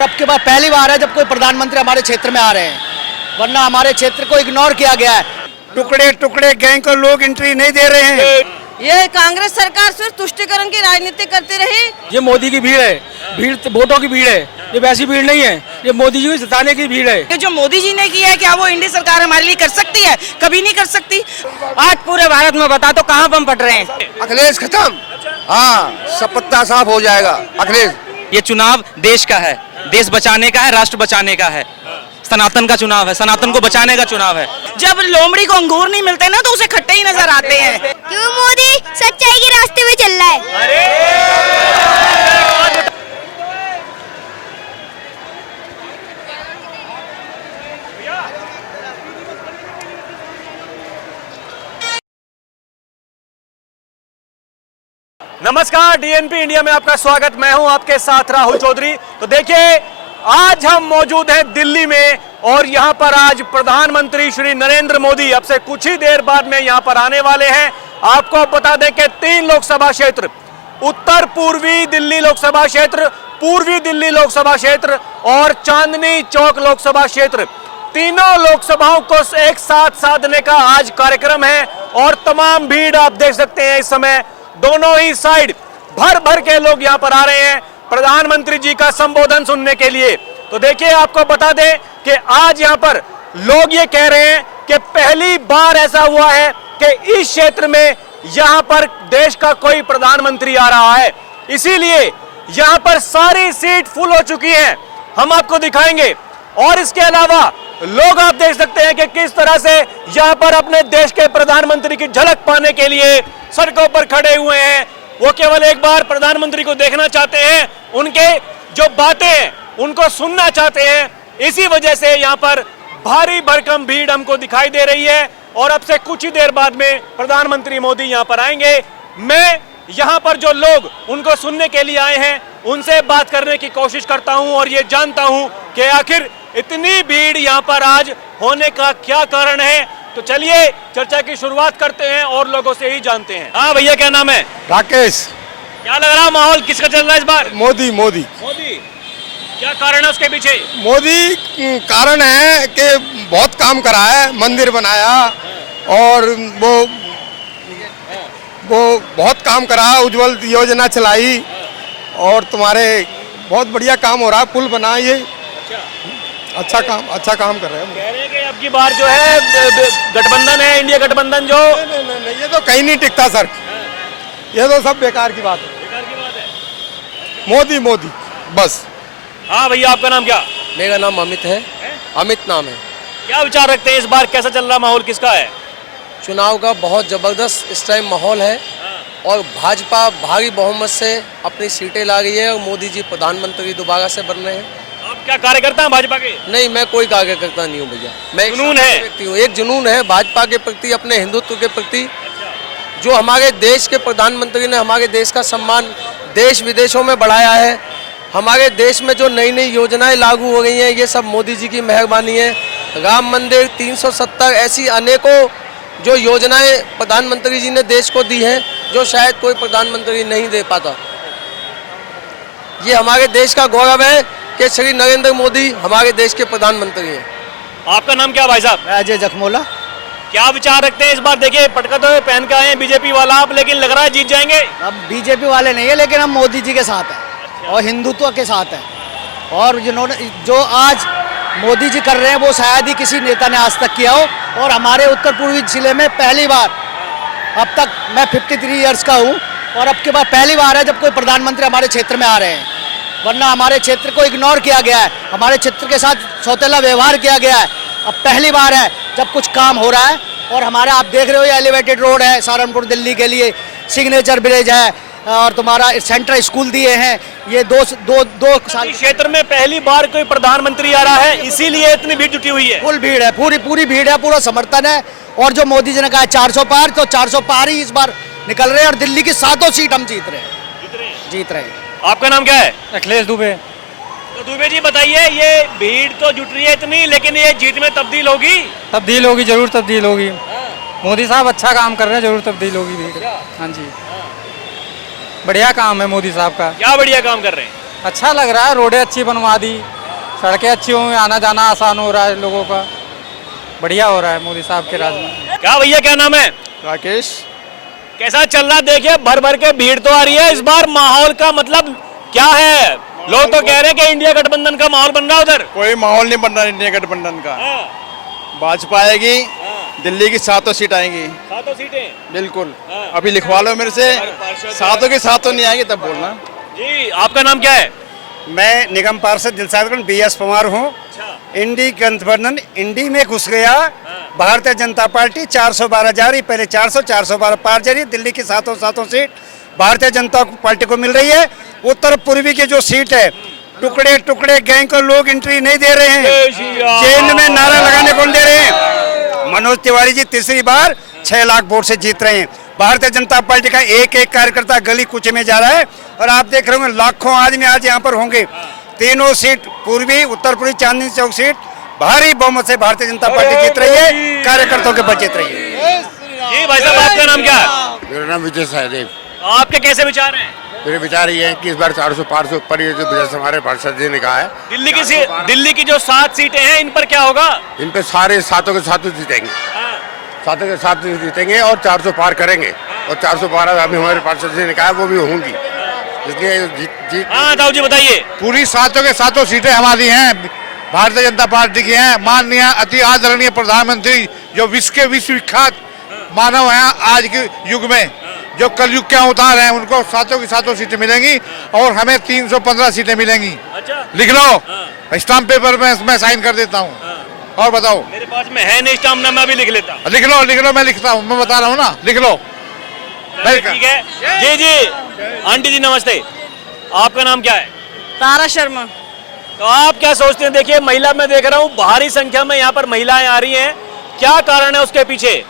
अब के बाद पहली बार है जब कोई प्रधानमंत्री हमारे क्षेत्र में आ रहे हैं, वरना हमारे क्षेत्र को इग्नोर किया गया है। टुकड़े टुकड़े गैंग को लोग एंट्री नहीं दे रहे हैं। ये कांग्रेस सरकार सिर्फ तुष्टिकरण की राजनीति करती रही। ये मोदी की भीड़ है, भीड़ वोटों की भीड़ है, ये वैसी भीड़ नहीं है, ये मोदी जी को जिताने की भीड़ है। ये जो मोदी जी ने किया है क्या वो इंडी सरकार हमारे लिए कर सकती है? कभी नहीं कर सकती। आज पूरे भारत में बता तो कहाँ बम फट रहे हैं। अखिलेश खत्म, हाँ सब पत्ता साफ हो जाएगा। अखिलेश ये चुनाव देश का है, देश बचाने का है, राष्ट्र बचाने का है, सनातन का चुनाव है, सनातन को बचाने का चुनाव है। जब लोमड़ी को अंगूर नहीं मिलते ना तो उसे खट्टे ही नजर आते हैं। क्यों मोदी सच्चाई के रास्ते में चल रहा है। नमस्कार, डीएनपी इंडिया में आपका स्वागत। मैं हूं आपके साथ राहुल चौधरी। तो देखिए, आज हम मौजूद हैं दिल्ली में और यहां पर आज प्रधानमंत्री श्री नरेंद्र मोदी अब से कुछ ही देर बाद में यहां पर आने वाले हैं। आपको बता दें कि 3 लोकसभा क्षेत्र, उत्तर पूर्वी दिल्ली लोकसभा क्षेत्र, पूर्वी दिल्ली लोकसभा क्षेत्र और चांदनी चौक लोकसभा क्षेत्र, तीनों लोकसभाओं को एक साथ साधने का आज कार्यक्रम है। और तमाम भीड़ आप देख सकते हैं, इस समय दोनों ही साइड भर भर के लोग यहां पर आ रहे हैं प्रधानमंत्री जी का संबोधन सुनने के लिए। तो देखिए, आपको बता दें कि आज यहां पर लोग ये कह रहे हैं कि पहली बार ऐसा हुआ है कि इस क्षेत्र में यहां पर देश का कोई प्रधानमंत्री आ रहा है, इसीलिए यहां पर सारी सीट फुल हो चुकी हैं। हम आपको दिखाएंगे। और इसके अलावा लोग आप देख सकते हैं कि किस तरह से यहां पर अपने देश के प्रधानमंत्री की झलक पाने के लिए सड़कों पर खड़े हुए हैं। वो केवल एक बार प्रधानमंत्री को देखना चाहते हैं, उनके जो बातें हैं उनको सुनना चाहते हैं। इसी वजह से यहां पर भारी भरकम भीड़ हमको दिखाई दे रही है। और अब से कुछ ही देर बाद में प्रधानमंत्री मोदी यहां पर आएंगे। मैं यहां पर जो लोग उनको सुनने के लिए आए हैं उनसे बात करने की कोशिश करता हूं और ये जानता हूं कि आखिर इतनी भीड़ यहां पर आज होने का क्या कारण है। तो चलिए चर्चा की शुरुआत करते हैं और लोगों से ही जानते हैं। हाँ भैया, क्या नाम है? राकेश। क्या लग रहा है माहौल किसका चल रहा है इस बार? मोदी मोदी मोदी। क्या कारण है उसके पीछे? मोदी कारण है कि बहुत काम करा है, मंदिर बनाया और वो बहुत काम करा, उज्जवल योजना चलाई और तुम्हारे बहुत बढ़िया काम हो रहा है, पुल बना, ये अच्छा काम कर रहे हैं। कह रहे हैं कि अब की बार जो है गठबंधन है, इंडिया गठबंधन जो नहीं, ये तो कहीं नहीं टिकता सर, ये तो सब बेकार की बात है। बेकार की बात है। मोदी मोदी बस। हाँ भैया, आपका नाम क्या? मेरा नाम अमित है। अमित नाम है। क्या विचार रखते हैं इस बार कैसा चल रहा माहौल किसका है? चुनाव का बहुत जबरदस्त इस टाइम माहौल है और भाजपा भारी बहुमत से अपनी सीटें ला रही है और मोदी जी प्रधानमंत्री दोबारा से बन रहे हैं। आप क्या कार्यकर्ता हैं भाजपा के? नहीं, मैं कोई कार्यकर्ता नहीं हूँ भैया, मैं एक जुनून है। व्यक्ति हूँ। एक जुनून है भाजपा के प्रति, अपने हिंदुत्व के प्रति। जो हमारे देश के प्रधानमंत्री ने हमारे देश का सम्मान देश विदेशों में बढ़ाया है, हमारे देश में जो नई नई योजनाएं लागू हो गई हैं, ये सब मोदी जी की मेहरबानी है। राम मंदिर, 370, ऐसी अनेकों जो योजनाएं प्रधानमंत्री जी ने देश को दी हैं जो शायद कोई प्रधानमंत्री नहीं दे पाता। ये हमारे देश का गौरव है कि श्री नरेंद्र मोदी हमारे देश के प्रधानमंत्री हैं। आपका नाम क्या भाई साहब? अजय जखमोला। क्या विचार रखते हैं इस बार? देखिए, पटका तो पहन के आए हैं बीजेपी वाला आप, लेकिन लग रहा है जीत जाएंगे। अब बीजेपी वाले नहीं है, लेकिन हम मोदी जी के साथ हैं और हिंदुत्व के साथ हैं। और जिन्होंने जो आज मोदी जी कर रहे हैं वो शायद ही किसी नेता ने आज तक किया हो। और हमारे उत्तर पूर्वी जिले में पहली बार, अब तक मैं 53 ईयर्स का हूँ और अब के बाद पहली बार है जब कोई प्रधानमंत्री हमारे क्षेत्र में आ रहे हैं, वरना हमारे क्षेत्र को इग्नोर किया गया है, हमारे क्षेत्र के साथ सौतेला व्यवहार किया गया है। अब पहली बार है जब कुछ काम हो रहा है। और हमारे आप देख रहे हो ये एलिवेटेड रोड है सहारनपुर दिल्ली के लिए, सिग्नेचर ब्रिज है और तुम्हारा सेंट्रल स्कूल दिए हैं। ये दो साल क्षेत्र में पहली बार कोई प्रधानमंत्री आ रहा है, इसीलिए इतनी भीड़ जुटी हुई है। फुल भीड़ है, पूरी भीड़ है, पूरा समर्थन है। और जो मोदी जी ने कहा 400 पार, तो 400 पार ही इस बार निकल रहे हैं और दिल्ली की 7 सीट हम जीत रहे हैं। आपका नाम क्या है? अखिलेश दुबे। तो दुबे जी बताइए, ये भीड़ तो जुट रही है इतनी, लेकिन ये जीत में तब्दील होगी? तब्दील होगी, जरूर तब्दील होगी। मोदी साहब अच्छा काम कर रहे हैं, जरूर तब्दील होगी भीड़। हाँ जी, बढ़िया काम है मोदी साहब का। क्या बढ़िया काम कर रहे हैं? अच्छा लग रहा है, रोडें अच्छी बनवा दी, सड़कें अच्छी हुई, आना जाना आसान हो रहा है लोगों का, बढ़िया हो रहा है मोदी साहब के राज में। क्या भैया क्या नाम है? राकेश। कैसा चल रहा? देखिए भर भर के भीड़ तो आ रही है, इस बार माहौल का मतलब क्या है? लोग तो कह रहे हैं कि इंडिया गठबंधन का माहौल बन रहा है उधर। कोई माहौल नहीं बन रहा इंडिया गठबंधन का। भाजपा आएगी, दिल्ली की 7 सीट आएंगी। 7 सीटें बिल्कुल। अभी लिखवा लो मेरे से, 7 की 7 नहीं आएगी तब बोलना। जी आपका नाम क्या है? मैं निगम पार्षद दिलसादगंज BS पवार हूँ। इंडी गठबंधन इंडी में घुस गया। भारतीय जनता पार्टी 412 जा रही, पहले 400 412 पार जा रही। दिल्ली की 7 सीट भारतीय जनता पार्टी को मिल रही है। उत्तर पूर्वी की जो सीट है, टुकड़े टुकड़े गैंग को लोग एंट्री नहीं दे रहे हैं, जेल में नारा लगाने को दे रहे हैं। मनोज तिवारी जी तीसरी बार 6 लाख वोट से जीत रहे हैं। भारतीय जनता पार्टी का एक एक कार्यकर्ता गली कूचे में जा रहा है और आप देख रहे होंगे लाखों आदमी आज यहाँ पर होंगे। तीनों सीट पूर्वी, उत्तर पूर्वी, चांदनी चौक सीट भारी बहुमत से भारतीय जनता पार्टी जीत रही है, कार्यकर्ताओं के बच जीत रही है। जी भाई साहब आपका नाम क्या है? मेरा नाम विजय सहदेव। आपके कैसे विचार हैं? मेरे विचार ये है कि इस बार 400 पार से ऊपर ये जो विजय हमारे पार्षद जी ने कहा है। दिल्ली की जो 7 सीटें हैं इन पर क्या होगा? इन पे सारे 7 के 7 जीतेंगे, 7 के 7 जीतेंगे और 400 पार करेंगे। और 400 पार अभी हमारे पार्षद जी ने कहा वो भी होंगी, इसलिए जीत। हाँ दाऊ जी बताइए। पूरी 7 के 7 सीटें हमारी हैं, भारतीय जनता पार्टी की हैं। माननीय अति आदरणीय प्रधानमंत्री जो विश्व के विश्वविख्यात मानव हैं आज के युग में, जो कलयुग के अवतार हैं, उनको 7 की 7 सीटें मिलेंगी और हमें 315 सीटें मिलेंगी। अच्छा लिख लो, स्टाम्प पेपर में मैं साइन कर देता हूँ। और बताओ। मेरे पास में है नहीं स्टाम्प, मैं भी लिख लेता हूँ। लिख लो, मैं लिखता हूँ, मैं बता रहा हूँ ना, लिख लो। ठीक है जी जी। आंटी जी नमस्ते, आपका नाम क्या है? तारा शर्मा। तो आप क्या सोचते हैं? देखिए महिला मैं देख रहा हूँ भारी संख्या में यहाँ पर महिलाएं आ रही हैं, क्या कारण है उसके पीछे?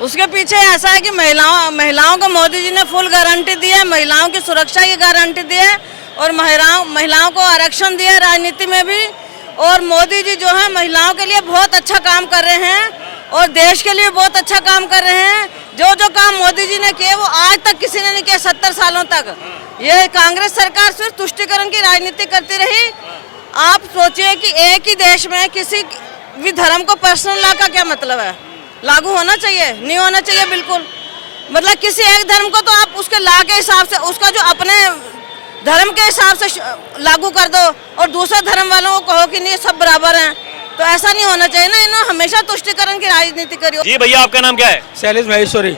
उसके पीछे ऐसा है कि महिलाओं को मोदी जी ने फुल गारंटी दी है, महिलाओं की सुरक्षा की गारंटी दी है और महिलाओं को आरक्षण दिया है राजनीति में भी। और मोदी जी जो है महिलाओं के लिए बहुत अच्छा काम कर रहे हैं और देश के लिए बहुत अच्छा काम कर रहे हैं। जो काम मोदी जी ने किए वो आज तक किसी ने नहीं किया, 70 सालों तक। ये कांग्रेस सरकार सिर्फ तुष्टिकरण की राजनीति करती रही। आप सोचिए कि एक ही देश में किसी भी धर्म को पर्सनल लॉ का क्या मतलब है? लागू होना चाहिए? नहीं होना चाहिए बिल्कुल। मतलब किसी एक धर्म को तो आप उसके लॉ के हिसाब से, उसका जो अपने धर्म के हिसाब से लागू कर दो और दूसरे धर्म वालों को कहो कि नहीं सब बराबर हैं, तो ऐसा नहीं होना चाहिए ना। इन्होंने हमेशा तुष्टिकरण की राजनीति करी। जी भैया आपका नाम क्या है? शैलेश महेश्वरी।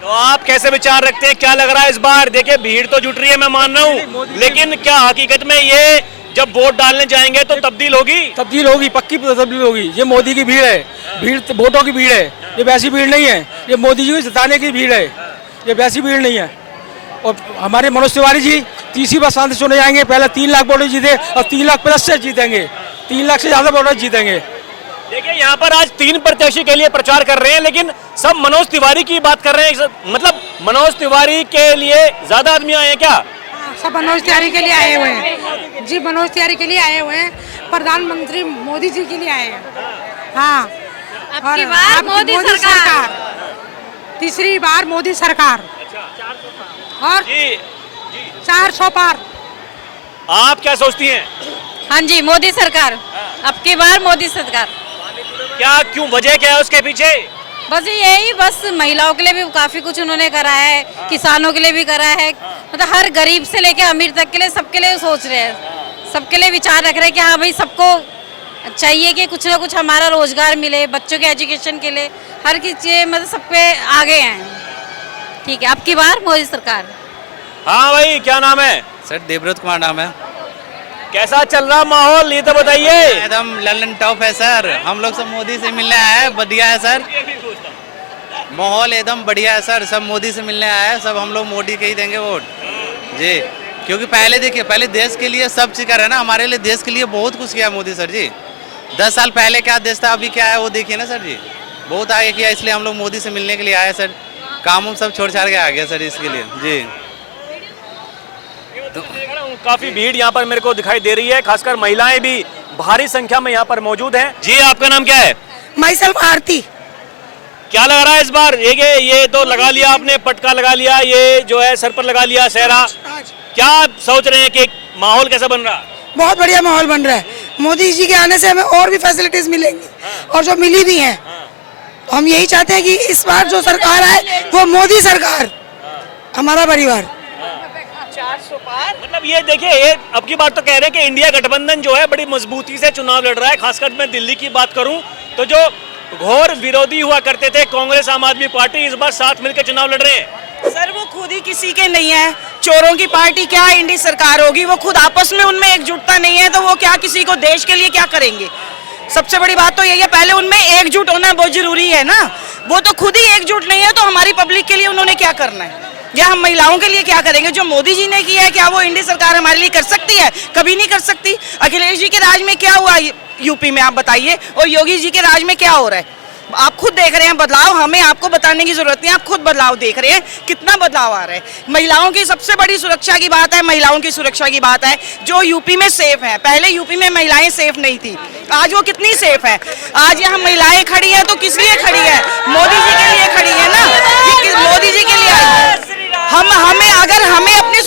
तो आप कैसे विचार रखते हैं, क्या लग रहा है इस बार? देखिए भीड़ तो जुट रही है, मैं मान रहा हूँ, लेकिन क्या हकीकत में ये जब वोट डालने जाएंगे तो तब्दील होगी? तब्दील होगी, पक्की तब्दील होगी। ये मोदी की भीड़ है, भीड़ वोटों की भीड़ है, ये वैसी भीड़ नहीं है। ये मोदी जी को जिताने की भीड़ है, ये वैसी भीड़ नहीं है। और हमारे मनोज तिवारी जी तीसरी बार सांसद चुने जाएंगे। पहले 3 लाख वोट जीते और 3 लाख प्लस से जीतेंगे, 3 लाख से ज्यादा वोट जीतेंगे। देखिए यहाँ पर आज 3 प्रत्याशी के लिए प्रचार कर रहे हैं, लेकिन सब मनोज तिवारी की बात कर रहे हैं। मतलब मनोज तिवारी के लिए ज्यादा आदमी आए हैं क्या? सब मनोज तिवारी के लिए आए हुए हैं जी, मनोज तिवारी के लिए आए हुए हैं, प्रधानमंत्री मोदी जी के लिए आए हैं। हाँ, और मोदी सरकार, तीसरी बार मोदी सरकार और 400 पार। आप क्या सोचती हैं? हाँ जी, मोदी सरकार, अब की बार मोदी सरकार। क्या, क्यों, वजह क्या है उसके पीछे? बस यही, बस महिलाओं के लिए भी काफी कुछ उन्होंने करा है, किसानों के लिए भी करा है। मतलब हर गरीब से लेकर अमीर तक के लिए, सबके लिए सोच रहे हैं, सबके लिए विचार रख रहे हैं कि हाँ भाई सबको चाहिए कि कुछ ना कुछ हमारा रोजगार मिले, बच्चों के एजुकेशन के लिए, हर चीज मतलब सब पे आगे हैं। ठीक है, अब की बार मोदी सरकार। हाँ भाई क्या नाम है? सर देवव्रत कुमार नाम है। कैसा चल रहा माहौल ये तो बताइए। एकदम ललन टॉप है सर, हम लोग सब मोदी से मिलने आए हैं, बढ़िया है सर, माहौल एकदम बढ़िया है सर, सब मोदी से मिलने आए हैं, सब हम लोग मोदी के ही देंगे वोट जी। क्योंकि पहले देखिए, पहले देश के लिए सब चीज कर रहे हैं ना, हमारे लिए देश के लिए बहुत कुछ किया मोदी सर जी। 10 साल पहले क्या देश था, अभी क्या है वो देखिए ना सर जी, बहुत आगे किया, इसलिए हम लोग मोदी से मिलने के लिए आए सर। काम हम सब छोड़ छाड़ के आ गया सर इसके लिए जी। तो काफी भीड़ यहाँ पर मेरे को दिखाई दे रही है, खासकर महिलाएं भी भारी संख्या में यहाँ पर मौजूद हैं। जी आपका नाम क्या है? मैसल आरती। क्या लग रहा है इस बार? ये तो लगा लिया आपने, पटका लगा लिया, ये जो है सर पर लगा लिया सेहरा, क्या सोच रहे हैं कि माहौल कैसा बन रहा? बहुत बढ़िया माहौल बन रहा है। मोदी जी के आने से हमें और भी फैसिलिटीज मिलेंगी और जो मिली भी हैं। तो हम यही चाहते हैं कि इस बार जो सरकार आए वो मोदी सरकार, हमारा परिवार। 400 पार। मतलब ये देखिए, ये अब की बात तो कह रहे हैं कि इंडिया गठबंधन जो है बड़ी मजबूती से चुनाव लड़ रहा है। खासकर मैं दिल्ली की बात करूं तो जो घोर विरोधी हुआ करते थे कांग्रेस आम आदमी पार्टी, इस बार साथ मिलकर चुनाव लड़ रहे हैं। सर वो खुद ही किसी के नहीं है। चोरों की पार्टी क्या इंडी सरकार होगी, वो खुद आपस में उनमें एकजुटता नहीं है तो वो क्या किसी को देश के लिए क्या करेंगे। सबसे बड़ी बात तो यही है, पहले उनमें एकजुट होना बहुत जरूरी है ना। वो तो खुद ही एकजुट नहीं है तो हमारी पब्लिक के लिए उन्होंने क्या करना है या हम महिलाओं के लिए क्या करेंगे। जो मोदी जी ने किया है क्या वो इंडी सरकार हमारे लिए कर सकती है? कभी नहीं कर सकती। अखिलेश जी के राज में क्या हुआ यूपी में आप बताइए, और योगी जी के राज में क्या हो रहा है? आप खुद देख रहे हैं बदलाव, हमें आपको बताने की जरूरत नहीं, आप खुद बदलाव देख रहे हैं कितना बदलाव आ रहा है। महिलाओं की सबसे बड़ी सुरक्षा की बात है, महिलाओं की सुरक्षा की बात है जो यूपी में सेफ है। पहले यूपी में महिलाएं सेफ नहीं थी, आज वो कितनी सेफ है। आज यहाँ महिलाएं खड़ी है तो किस लिए खड़ी है? मोदी जी के लिए खड़ी है ना, ये मोदी जी के लिए आई है। हमें अगर हमें अपनी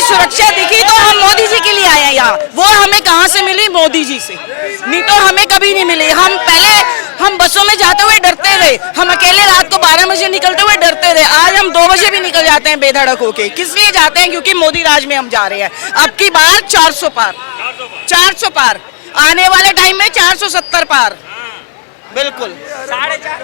सुरक्षा दिखी तो हम मोदी जी के लिए आए हैं यहाँ। वो हमें कहाँ से मिली? मोदी जी से, नहीं तो हमें कभी नहीं मिली। हम बसों में जाते हुए डरते थे, हम अकेले रात को 12 बजे निकलते हुए डरते थे। आज हम 2 बजे भी निकल जाते हैं बेधड़क होके। किस लिए जाते हैं? क्योंकि मोदी राज में हम जा रहे हैं। अब की बार 400 पार, 400 पार, आने वाले टाइम में 470 पार। बिल्कुल।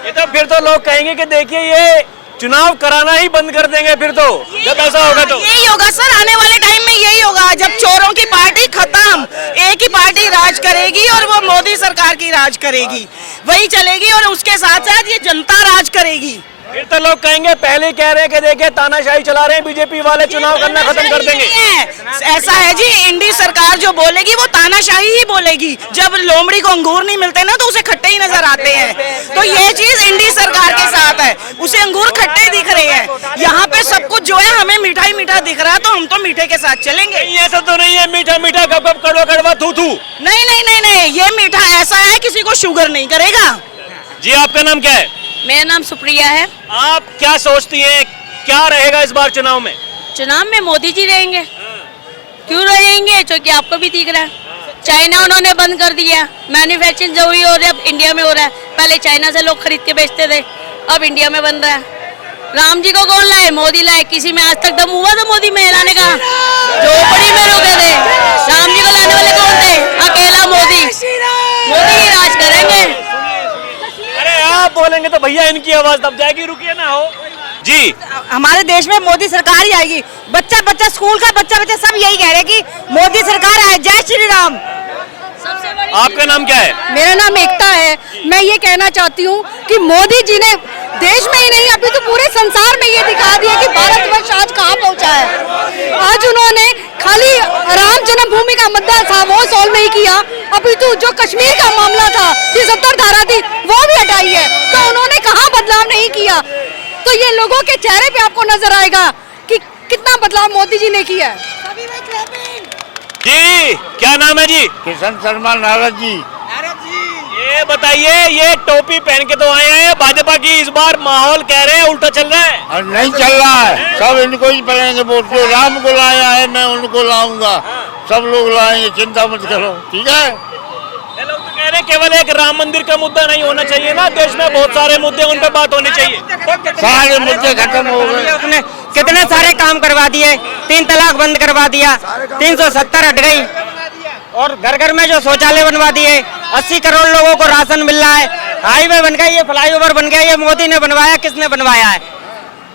ये तो फिर तो लोग कहेंगे कि देखिए ये चुनाव कराना ही बंद कर देंगे फिर तो, जब ऐसा होगा तो। यही होगा सर, आने वाले टाइम में यही होगा जब चोरों की पार्टी खत्म, एक ही पार्टी राज करेगी और वो मोदी सरकार की राज करेगी, वही चलेगी और उसके साथ साथ ये जनता राज करेगी। फिर तो लोग कहेंगे, पहले कह रहे हैं कि देखिए तानाशाही चला रहे हैं बीजेपी वाले, चुनाव करना खत्म कर देंगे। ऐसा है जी, इंडी सरकार जो बोलेगी वो तानाशाही ही बोलेगी। जब लोमड़ी को अंगूर नहीं मिलते ना तो उसे खट्टे ही नजर आते हैं। तो ये चीज इंडी सरकार के साथ है, उसे अंगूर खट्टे दिख रहे हैं। यहाँ पे सब कुछ जो है हमें मीठा ही मीठा दिख रहा है तो हम तो मीठे के साथ चलेंगे। ऐसा तो नहीं है मीठा मीठा कब कड़वा कड़वा थू थू। नहीं नहीं नहीं नहीं, ये मीठा ऐसा है किसी को शुगर नहीं करेगा। जी आपका नाम क्या है? मेरा नाम सुप्रिया है। आप क्या सोचती हैं, क्या रहेगा इस बार चुनाव में? चुनाव में मोदी जी रहेंगे। क्यों रहेंगे? क्योंकि आपको भी दिख रहा है, चाइना उन्होंने बंद कर दिया, मैन्युफैक्चरिंग जो भी हो रहा है अब इंडिया में हो रहा है। पहले चाइना से लोग खरीद के बेचते थे, अब इंडिया में बन रहा है। राम जी को कौन लाए? मोदी लाए। किसी में आज तक दम हुआ था मोदी में लाने का? झोपड़ी में रुके थे। राम जी को लाने वाले कौन थे? अकेला मोदी। मोदी ही राज करेंगे। अरे आप बोलेंगे तो भैया इनकी आवाज दब जाएगी, रुकिए ना हो जी। हमारे देश में मोदी सरकार ही आएगी। बच्चा स्कूल का बच्चा सब यही कह रहे हैं कि मोदी सरकार आए। जय श्री राम। आपका नाम क्या है? मेरा नाम एकता है। मैं ये कहना चाहती हूँ कि मोदी जी ने देश में ही नहीं अभी तो पूरे संसार में ये दिखा दिया कि भारतवर्ष आज कहाँ पहुँचा है। आज उन्होंने खाली राम जन्मभूमि का मुद्दा था वो सॉल्व नहीं किया, अभी तो जो कश्मीर का मामला था, जो 70 धारा थी वो भी हटाई है। तो उन्होंने कहाँ बदलाव नहीं किया? तो ये लोगों के चेहरे पे आपको नजर आएगा कि कितना बदलाव मोदी जी ने किया है। जी क्या नाम है जी? किशन शर्मा नारद जी। ये बताइए, ये टोपी पहन के तो आए हैं भाजपा की, इस बार माहौल कह रहे हैं उल्टा चल रहा है। और नहीं चल रहा है, सब इनको ही पड़ेंगे वोट। जो राम को लाया है मैं उनको लाऊंगा, सब लोग लाएंगे, चिंता मत करो, ठीक है। ये लोग तो कह रहे हैं केवल एक राम मंदिर का मुद्दा नहीं होना चाहिए ना, देश में बहुत सारे मुद्दे उन पे बात होनी चाहिए। सारे मुद्दे खत्म हो गए। उसने कितने सारे काम करवा दिए, 3 तलाक बंद करवा दिया, 370 हट गई, और घर घर में जो शौचालय बनवा दिए, 80 करोड़ लोगों को राशन मिल रहा है, हाईवे बन गया, ये फ्लाईओवर बन गया, ये मोदी ने बनवाया, किसने बनवाया है?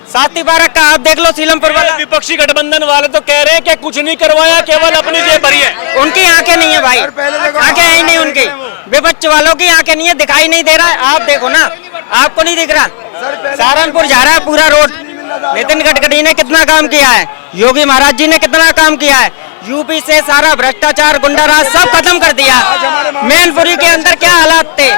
साथी पार्क का आप देख लो, सीलमपुर वाला। विपक्षी गठबंधन वाले तो कह रहे हैं कि कुछ नहीं करवाया, केवल अपनी जेब भरी है। उनकी आंखें नहीं है भाई, आंखें है ही नहीं उनकी। विपक्ष वालों की आंखें नहीं है, दिखाई नहीं दे रहा है। आप देखो ना, आपको नहीं दिख रहा? सहारनपुर जा रहा है पूरा रोड, नितिन गडकरी ने कितना काम किया है, योगी महाराज जी ने कितना काम किया है। यूपी से सारा भ्रष्टाचार, गुंडाराज सब खत्म कर दिया। मैनपुरी के अंदर क्या हालात थे,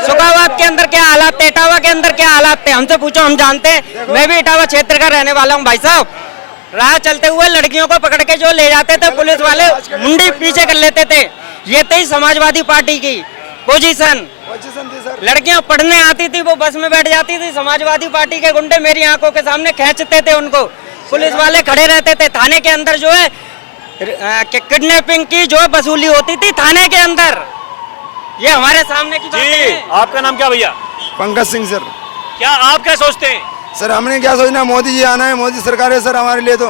सुखाबाद के अंदर क्या हालात थे, इटावा के अंदर क्या हालात थे, हमसे पूछो, हम जानते हैं। मैं भी इटावा क्षेत्र का रहने वाला हूँ भाई साहब। राह चलते हुए लड़कियों को पकड़ के जो ले जाते थे पुलिस वाले, मुंडी पीछे कर लेते थे। ये थी समाजवादी पार्टी की पोजीशन। लड़कियां पढ़ने आती थी, वो बस में बैठ जाती थी, समाजवादी पार्टी के गुंडे मेरी आंखों के सामने खींचते थे उनको। पुलिस वाले खड़े रहते थे थाने के अंदर, जो है किडनैपिंग की जो वसूली होती थी थाने के अंदर। ये हमारे सामने की बात जी, है। आपका नाम क्या भैया? पंकज सिंह सर। क्या आप क्या सोचते हैं? सर हमने क्या सोचना, मोदी जी आना है, मोदी सरकार है सर हमारे लिए तो।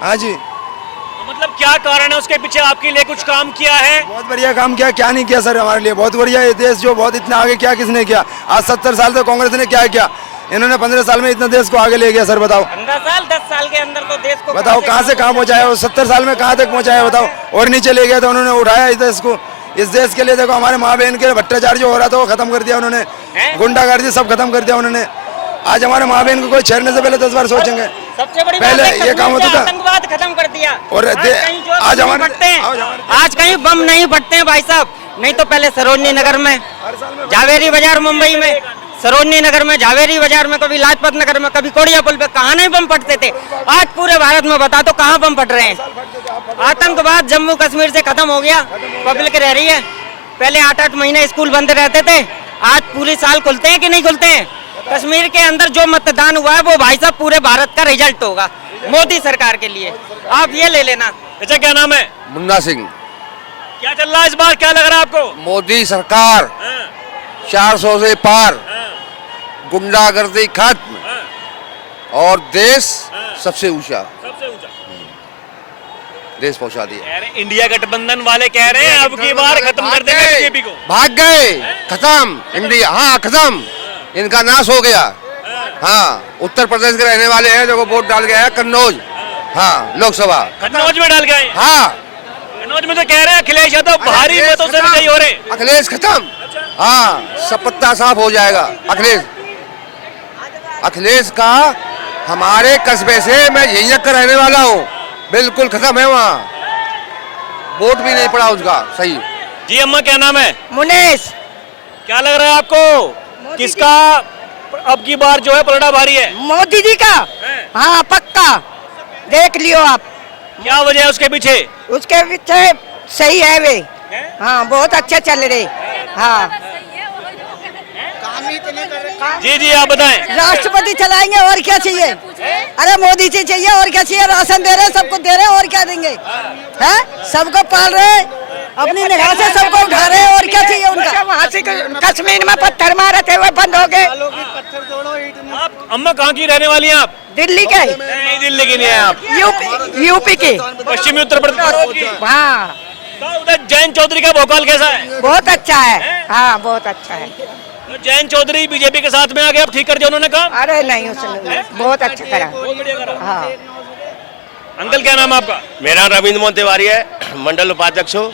हाँ जी, तो मतलब क्या कारण है उसके पीछे? आपके लिए कुछ काम किया है? बहुत बढ़िया काम किया। क्या नहीं किया सर हमारे लिए, बहुत बढ़िया। ये देश जो बहुत इतना आगे क्या किसने किया? आज 70 साल से कांग्रेस ने क्या किया, इन्होंने 15 साल में इतना देश को आगे ले गया सर। बताओ 15 साल 10 साल के अंदर तो देश को बताओ कहाँ से कहाँ पहुँचाया, वो 70 साल में कहाँ तक पहुँचाया बताओ। और नीचे ले गया था उन्होंने, उठाया इस देश को। इस देश के लिए देखो हमारे माँ बहन के भ्रष्टाचार जो हो रहा था वो खत्म कर दिया उन्होंने, गुंडागर्दी सब खत्म कर दिया उन्होंने। आज हमारे माँ बहन को कोई छेड़ने से पहले 10 बार सोचेंगे। सबसे बड़ी पहले बात है, ये काम होता था, आतंकवाद खत्म कर दिया। और आज हमारे आज कहीं बम नहीं फटते हैं भाई साहब। नहीं तो पहले सरोजनी नगर में, झावेरी बाजार मुंबई में, सरोजनी नगर में, झावेरी बाजार में, कभी लाजपत नगर में, कभी कोड़िया पुल पे, कहाँ नहीं बम फटते थे। आज पूरे भारत में बता दो कहाँ बम फट रहे हैं। आतंकवाद जम्मू कश्मीर से खत्म हो गया, पब्लिक रह रही है। पहले 8-8 महीने स्कूल बंद रहते थे, आज पूरे साल खुलते हैं कि नहीं खुलते हैं। कश्मीर के अंदर जो मतदान हुआ है वो भाई साहब पूरे भारत का रिजल्ट होगा मोदी सरकार के लिए, आप ये ले लेना। अच्छा, क्या नाम है? मुन्ना सिंह। क्या चल रहा है इस बार, क्या लग रहा है आपको? मोदी सरकार 400 से पार, गुंडागर्दी खत्म और देश सबसे ऊंचा देश पहुंचा दिया। इंडिया गठबंधन वाले कह रहे हैं अब की बार खत्म कर देंगे बीजेपी को। भाग गए, खत्म इंडिया, हाँ खत्म, इनका नाश हो गया। हाँ, उत्तर प्रदेश के रहने वाले हैं जो वोट डाल गया है कन्नौज, हाँ लोकसभा कन्नौज में डाल गए। हाँ, कन्नौज में तो कह रहे हैं अखिलेश यादव भारी मतों से विजयी हो रहे। अखिलेश खत्म, हाँ सब पत्ता साफ हो जाएगा। अखिलेश का हमारे कस्बे से, मैं यहीं का रहने वाला हूँ, बिल्कुल खत्म है वहाँ, वोट भी नहीं पड़ा उसका सही। जी अम्मा, क्या नाम है? मुनेश। क्या लग रहा है आपको, किसका अब की बार जो है पलड़ा भारी है? मोदी जी का, हाँ पक्का, देख लियो आप। क्या वजह है उसके पीछे? उसके पीछे सही है वे, हाँ बहुत अच्छे चल रहे। हाँ जी जी, आप बताएं। राष्ट्रपति चलाएंगे और क्या चाहिए? अरे मोदी जी चाहिए और क्या चाहिए? राशन दे रहे, सबको दे रहे, और क्या देंगे? हैं, सबको पाल रहे, अपनी निगाह से सबको उठा रहे, और क्या चाहिए उनका? वहाँ से कश्मीर में पत्थर मारे थे वो बंद हो गए। आप अम्मा कहाँ की रहने वाली हैं आप? दिल्ली के। नहीं, दिल्ली की नहीं है आप, यूपी के, पश्चिमी उत्तर प्रदेश। हाँ। तो उधर जयंत चौधरी का भोकाल कैसा है? बहुत अच्छा है, हाँ बहुत अच्छा है। तो जयंत चौधरी बीजेपी के साथ में आगे अब ठीक कर दिया उन्होंने काम? अरे नहीं, उसने बहुत अच्छा करा। बहुत बढ़िया करा। हाँ। अंकल, क्या नाम है आपका? मेरा रविंद्र मोहन तिवारी है, मंडल उपाध्यक्ष हूँ।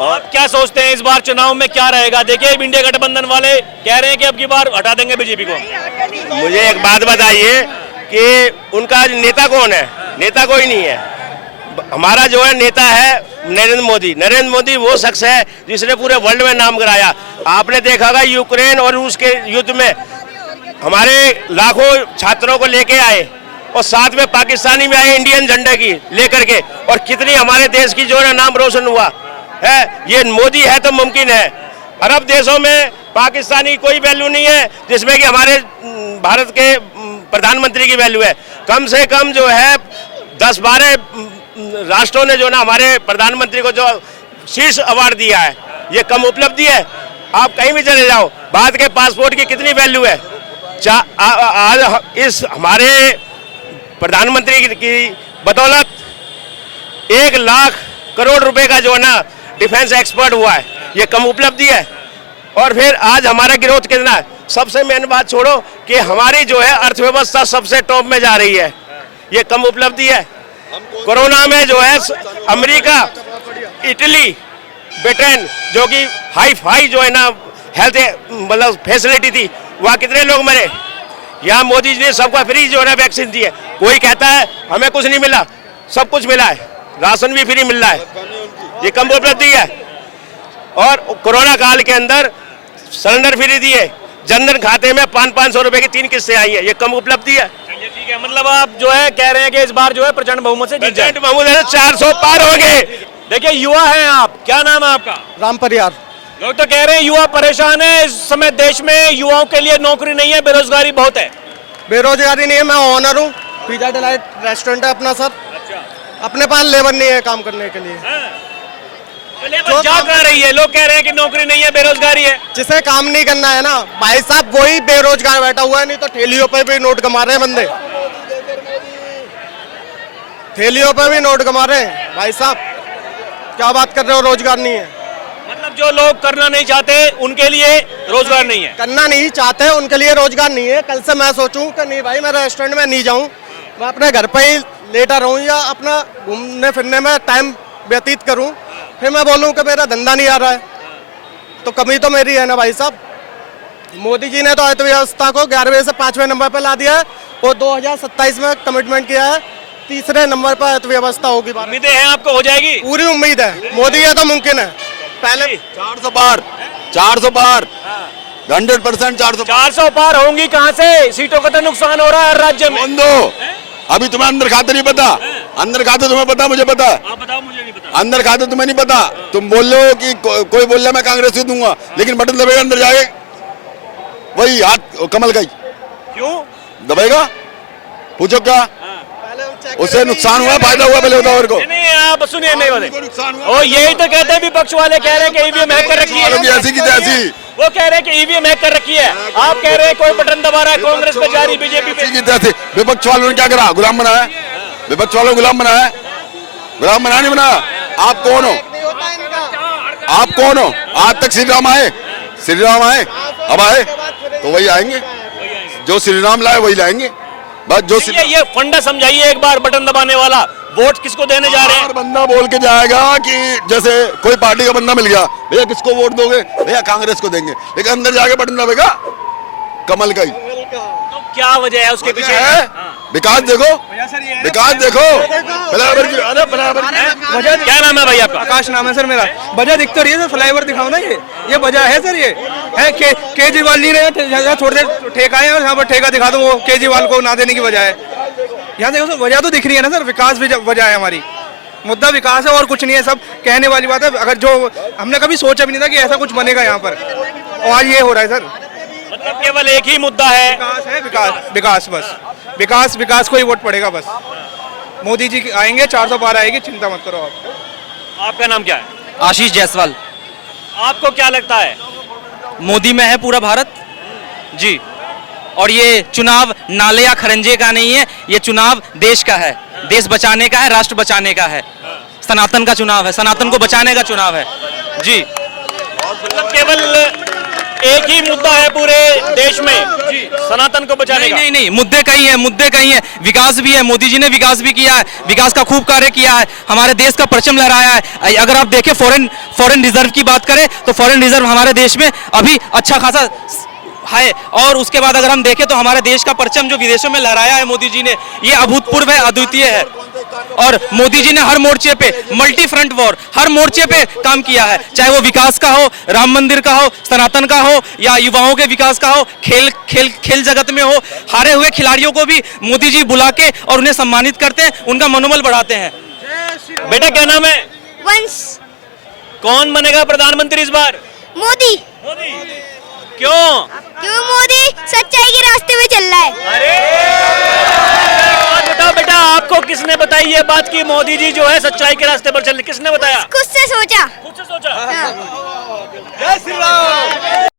और क्या सोचते हैं इस बार चुनाव में क्या रहेगा? देखिए इंडिया गठबंधन वाले कह रहे हैं कि अब की बार हटा देंगे बीजेपी को। मुझे एक बात बताइए कि उनका नेता कौन है? नेता कोई नहीं है। हमारा जो है नेता है नरेंद्र मोदी। नरेंद्र मोदी वो शख्स है जिसने पूरे वर्ल्ड में नाम कराया। आपने देखा होगा यूक्रेन और रूस के युद्ध में हमारे लाखों छात्रों को लेके आए, और साथ में पाकिस्तानी भी आए इंडियन झंडे की लेकर के, और कितनी हमारे देश की जो है नाम रोशन हुआ है। ये मोदी है तो मुमकिन है। अरब देशों में पाकिस्तानी कोई वैल्यू नहीं है जिसमें कि हमारे भारत के प्रधानमंत्री की वैल्यू है। कम से कम जो है 10-12 राष्ट्रों ने जो ना हमारे प्रधानमंत्री को जो शीर्ष अवार्ड दिया है, ये कम उपलब्धि है? आप कहीं भी चले जाओ, भारत के पासपोर्ट की कितनी वैल्यू है? आज इस हमारे प्रधानमंत्री की बदौलत 1 लाख करोड़ रुपए का जो है ना डिफेंस एक्सपर्ट हुआ है, ये कम उपलब्धि है? और फिर आज हमारा ग्रोथ कितना है? सबसे मेन बात छोड़ो कि हमारी जो है अर्थव्यवस्था सबसे टॉप में जा रही है, ये कम उपलब्धि है? कोरोना में जो है अमेरिका, इटली, ब्रिटेन जो कि हाई जो है ना हेल्थ मतलब फैसिलिटी थी, वहाँ कितने लोग मरे? यहाँ मोदी जी ने सबका फ्री जो है ना वैक्सीन दी है। कोई कहता है हमें कुछ नहीं मिला, सब कुछ मिला है, राशन भी फ्री मिल रहा है, ये कम उपलब्धि है। और कोरोना काल के अंदर सिलेंडर फ्री दिए, जनधन खाते में 500-500 रुपए की 3 किस्तें आई है, ये कम उपलब्धि है। ठीक है, मतलब आप जो है कह रहे हैं कि इस बार जो है प्रचंड बहुमत से जीत जाए। प्रचंड बहुमत है, 400 पार हो गए। देखिए युवा हैं आप, क्या नाम है आपका? राम परियार। लोग तो कह रहे हैं युवा परेशान है, इस समय देश में युवाओं के लिए नौकरी नहीं है, बेरोजगारी बहुत है। बेरोजगारी नहीं है, मैं ऑनर हूँ, पिज्जा डिलाइट रेस्टोरेंट है अपना सर। अपने पास लेबर नहीं है काम करने के लिए। लेबर जा कहाँ रही है? लोग कह रहे हैं कि नौकरी नहीं है, बेरोजगारी है। जिसे काम नहीं करना है ना भाई साहब वही बेरोजगार बैठा हुआ है, नहीं तो ठेलियों पे भी नोट कमा रहे हैं बंदे, ठेलियों पे भी नोट कमा रहे हैं भाई साहब। क्या बात कर रहे हो, रोजगार नहीं है? मतलब जो लोग करना नहीं चाहते उनके लिए रोजगार नहीं है। करना नहीं चाहते उनके लिए रोजगार नहीं है। कल से मैं सोचूं कि नहीं भाई मैं रेस्टोरेंट में नहीं जाऊं, मैं अपने घर पे ही लेटा रहूं या अपना घूमने फिरने में टाइम व्यतीत करूं, फिर मैं बोलूं कि मेरा धंधा नहीं आ रहा है, तो कमी तो मेरी है ना भाई साहब। मोदी जी ने तो अर्थव्यवस्था को 11वें से 5वें नंबर पर ला दिया है और 2027 में कमिटमेंट किया है 3रे नंबर पर अर्थव्यवस्था होगी। उम्मीदें हैं आपको हो जाएगी? पूरी उम्मीद है, मोदी है तो मुमकिन है। पहले 400 पार 100% 400 पार होंगी कहाँ से? सीटों का तो नुकसान हो रहा है हर राज्य में। दो अभी तुम्हें अंदर खाते नहीं पता, अंदर खाते तुम्हें पता, मुझे पता। आप बताओ, मुझे नहीं पता। अंदर खाते तुम्हें नहीं पता। तुम बोल रहे हो कि कोई बोल रहा मैं कांग्रेस को दूंगा, लेकिन बटन दबेगा अंदर जाए वही हाथ कमल का ही क्यों दबेगा? पूछो क्या उससे नुकसान हुआ फायदा हुआ? पहले बताओ मेरे को। नहीं आप सुनिए मेरी बात। और यही तो कहते हैं विपक्ष वाले, कह रहे हैं कि ईवीएम हैक कर रखी है। ऐसी की तैसी वो कह रहे हैं कि ईवीएम हैक कर रखी है, आप कह रहे हैं कोई बटन दबा रहा है कांग्रेस पे जारी, बीजेपी पे। विपक्ष वालों ने क्या करा? गुलाम बनाया। विपक्ष वालों को गुलाम बनाया, गुलाम बना नहीं बनाया। आप कौन हो? आप कौन हो? आज तक श्री राम आए, श्री राम आए, अब आए तो वही आएंगे, जो श्री राम लाए वही लाएंगे बस। जो ये फंडा समझाइए एक बार, बटन दबाने वाला वोट किसको देने जा रहे हैं? बंदा बोल के जाएगा कि जैसे कोई पार्टी का बंदा मिल गया, भैया किसको वोट दोगे? भैया कांग्रेस को देंगे, लेकिन अंदर जाके बटन दबेगा कमल का ही। तो क्या वजह है उसके पीछे? विकास देखो, विकास देखो, बराबर की, अरे बराबर की। वजह क्या नाम है भाई आपका? आकाश नाम है सर मेरा। वजह दिख तो रही है सर, फ्लाईओवर दिखाओ ना, ये वजह है सर। ये है केजरीवाल नहीं रहे, थोड़ी देर ठेका है, यहाँ पर ठेका दिखा दो, वो केजरीवाल को ना देने की वजह है। यहाँ देखो सर, वजह तो दिख रही है ना सर, विकास भी वजह है हमारी। मुद्दा विकास है और कुछ नहीं है, सब कहने वाली बात है। अगर जो हमने कभी सोचा भी नहीं था कि ऐसा कुछ बनेगा यहाँ पर, और आज ये हो रहा है सर। मतलब केवल एक ही मुद्दा है, विकास है, विकास विकास बस, विकास विकास को ही वोट पड़ेगा बस। मोदी जी आएंगे, 400 पार आएगी, चिंता मत करो आप। आपका नाम क्या है? आशीष जायसवाल। आपको क्या लगता है? मोदी में है पूरा भारत जी, और ये चुनाव नाले या खरंजे का नहीं है, ये चुनाव देश का है, देश बचाने का है, राष्ट्र बचाने का है, सनातन का चुनाव है, सनातन को बचाने का चुनाव है जी। मतलब केवल एक ही मुद्दा है पूरे देश में जी, सनातन को बचाने का? नहीं, मुद्दे कई हैं, मुद्दे कई हैं। विकास भी है, मोदी जी ने विकास भी किया है, विकास का खूब कार्य किया है, हमारे देश का परचम लहराया है। अगर आप देखें फॉरेन रिजर्व की बात करें तो फॉरेन रिजर्व हमारे देश में अभी अच्छा खासा है, और उसके बाद अगर हम देखें तो हमारे देश का परचम जो विदेशों में लहराया है मोदी जी ने, ये अभूतपूर्व है, अद्वितीय है। और मोदी जी ने हर मोर्चे पे, मल्टी फ्रंट वॉर, हर मोर्चे पे काम किया है, चाहे वो विकास का हो, राम मंदिर का हो, सनातन का हो, या युवाओं के विकास का हो, खेल जगत में हो। हारे हुए खिलाड़ियों को भी मोदी जी बुला के और उन्हें सम्मानित करते हैं, उनका मनोबल बढ़ाते हैं। बेटा क्या नाम है? वंश। कौन बनेगा प्रधानमंत्री इस बार? मोदी। मोदी। क्यों? क्यों? मोदी सच्चाई के रास्ते में चल रहा है। अरे बताओ बेटा, आपको किसने बताई ये बात कि मोदी जी जो है सच्चाई के रास्ते पर चल रहे? किसने बताया? खुद से सोचा। खुद से सोचा? हाँ। जय श्री राम।